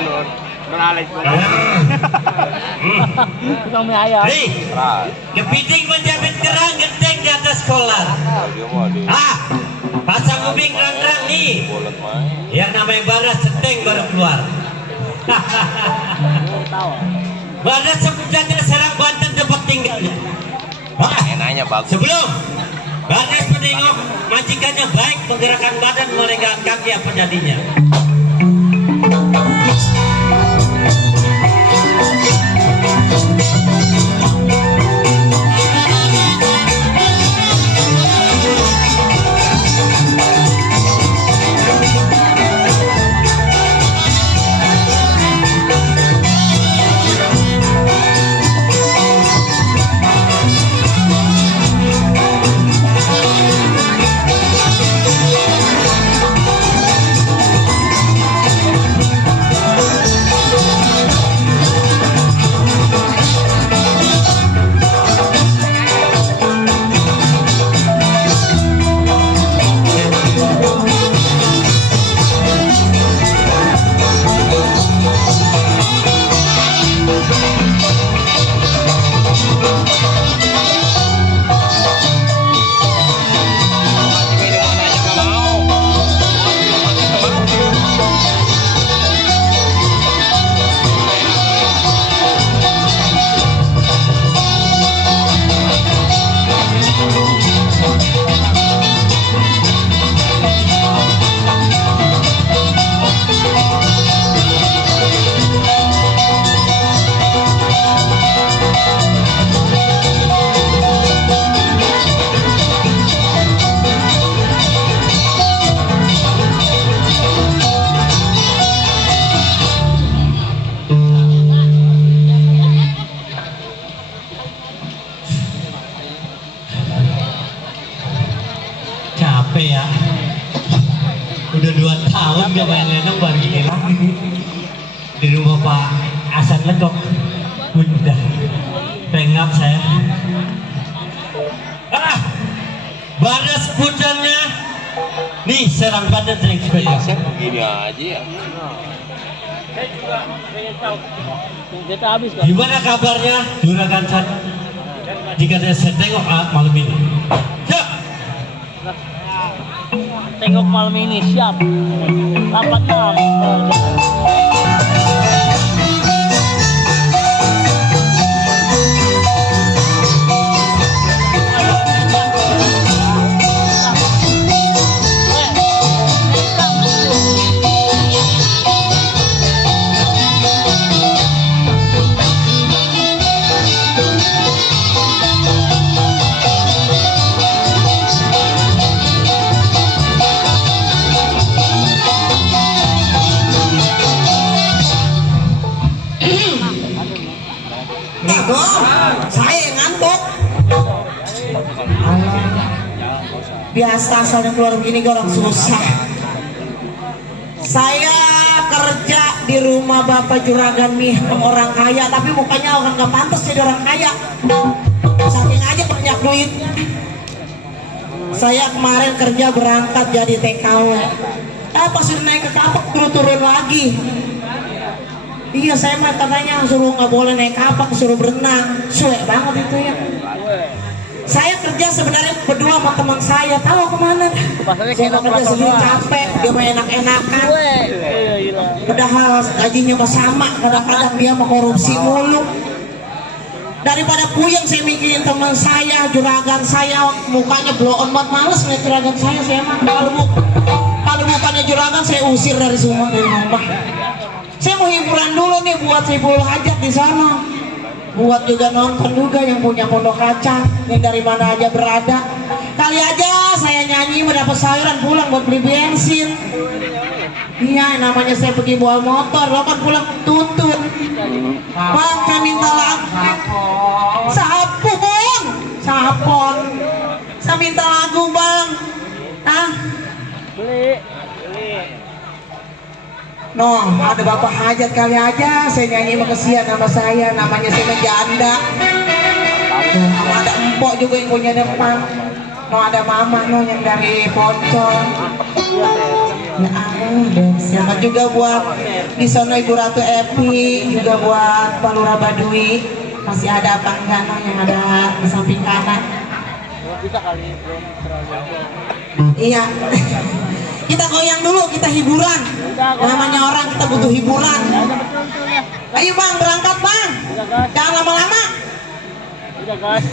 Nur. Nur Alex. Kami ayam. Kepiting menjepit kerang genteng di atas kolar. Pasang ubing rang-rang nih. Yang namanya Baras Seteng baru keluar. Baras Sepujatnya serang Banten tempat tinggalnya. Enaknya bagus. Sebelum Baras menengok majikannya baik menggerakkan badan melenggang kaki apa jadinya. Capek ya, udah 2 tahun gak main lenong baru gini lagi di rumah Pak Hasan Legok. Udah pengap saya. Baras pucangnya nih serang badan sering sepeda. Begini aja ya. Kita habis kan? Gimana kabarnya Juragan San? Jika saya tengok malam ini. Siap. Tengok malam ini siap. 86. Saya yang ngantuk. Biasa soalnya keluar begini orang susah. Saya kerja di rumah Bapak Juragan nih, orang kaya, tapi mukanya orang gak pantas jadi orang kaya. Saking aja banyak duit. Saya kemarin kerja berangkat jadi TKW. Pas sudah naik ke kapal turun lagi. Iya, saya mah katanya suruh nggak boleh naik kapal, suruh berenang. Suek banget itu ya. Saya kerja sebenarnya berdua sama teman saya, tahu kemana? Saya kerja sendiri capek, dia mau enak-enakan. Padahal gajinya mah sama, kadang-kadang dia mau korupsi mulu. Daripada puyeng saya mikirin teman saya, juragan saya, mukanya blow on banget, males ngeliat juragan saya mah. Kalau mukanya juragan saya usir dari rumah. Saya mau hiburan dulu nih buat Saiful Hajat di sana. Buat juga nonton juga yang punya pondok kacang yang dari mana aja berada. Kali aja saya nyanyi mendapat sayuran pulang buat beli bensin. Iya, namanya saya pergi bawa motor, lo kan pulang tuntun. Bang, saya minta lagu. Sapon. Saya minta lagu bang. Beli. No, ada Bapak Hajat kali aja saya nyanyi sama kesian nama saya, namanya saya janda. Ada empok juga yang punya depan. No, ada mama no yang dari Poncol. Ya ampun, siapa juga buat di sono Ibu Ratu Epi, juga buat Pak Lurah Badui. Masih ada apa enggak no yang ada di samping kanan? Kita kali belum terlalu. Iya. Kita goyang dulu, kita hiburan. Namanya orang kita butuh hiburan. Betul ya. Ayo bang, berangkat bang. Udah gas. Jangan lama-lama. Udah gas.